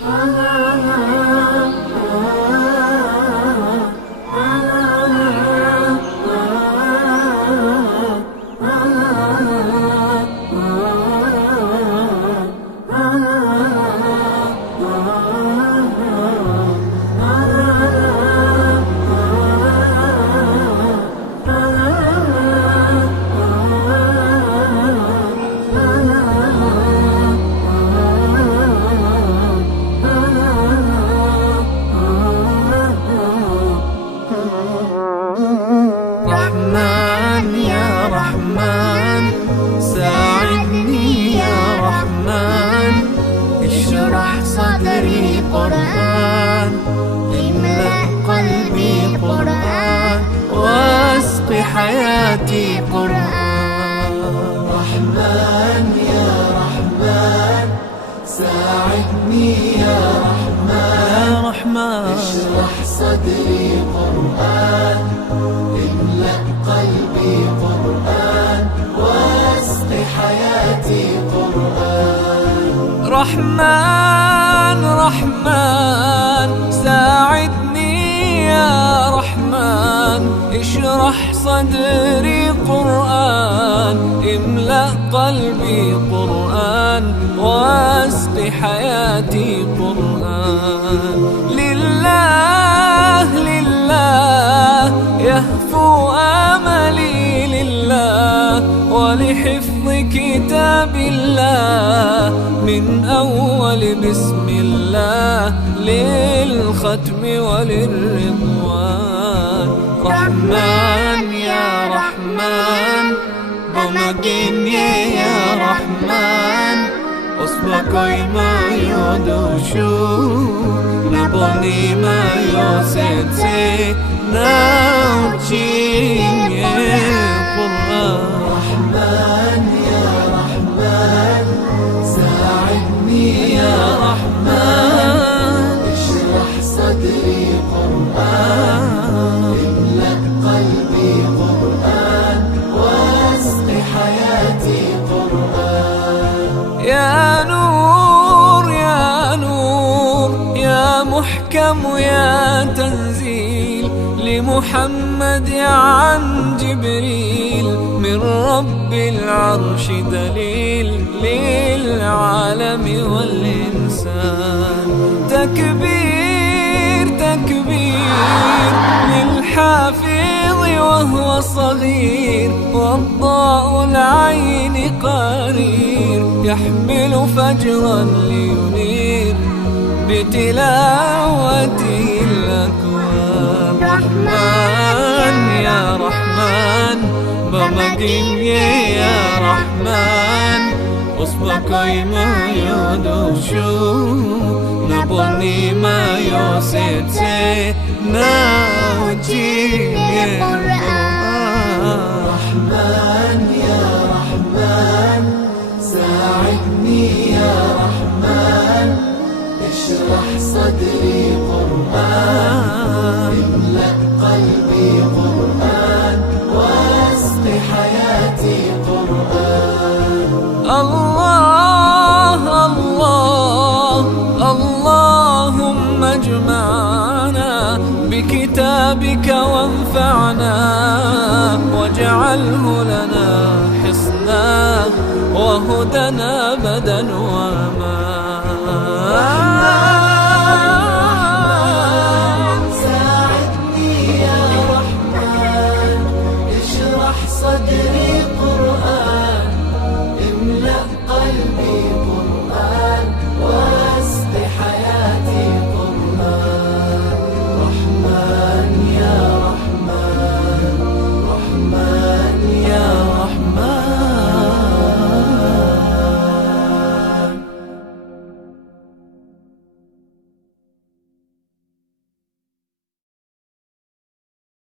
رحمن يا رحمن ساعدني يا رحمن، اشرح صدري قرآن، املأ قلبي قرآن، واسق حياتي قرآن. رحمن يا رحمن ساعدني يا رحمن، اشرح صدري قرآن، املأ قلبي قرآن، واسق حياتي قرآن. رحمن رحمن ساعدني يا رحمن، اشرح صدري قرآن، املأ قلبي قرآن، واسق حياتي قرآن. لله لله يهفو آملي لله، ولحفظ كتاب الله من أول بسم الله للختم وللرضوان. رحمن يا رحمن بمجيني يا رحمن، أصبحي ما يدوشو نبني ما يوسيتي ناوتشي قرآن. رحمن يا رحمن ساعدني يا رحمن، اشرح صدري قرآن، املأ قلبي قرآن، واسق حياتي قرآن. يا نور يا نور يا محكم يا تنزيل لمحمد عن جبريل، من رب العرش دليل للعالم والإنسان. تكبير تكبير للحافظ وهو صغير، والضاء العين قرير، يحمل فجرا لينير بتلاوته الأكوان. رحمن يا رحمن بمجيني يا رحمن، أصبحي ما يدوشو نبني ما يوسيتي ناوتي قرآن. رحمن يا رحمن ساعدني يا رحمن، اشرح صدري قرآن، املأ قلبي قرآن، واسق حياتي قرآن. الله الله اللهم اجمعنا بكتابك وانفعنا، واجعله لنا حصنا وهدنا أبدا وأمان. ساعدني يا رحمن اشرح صدري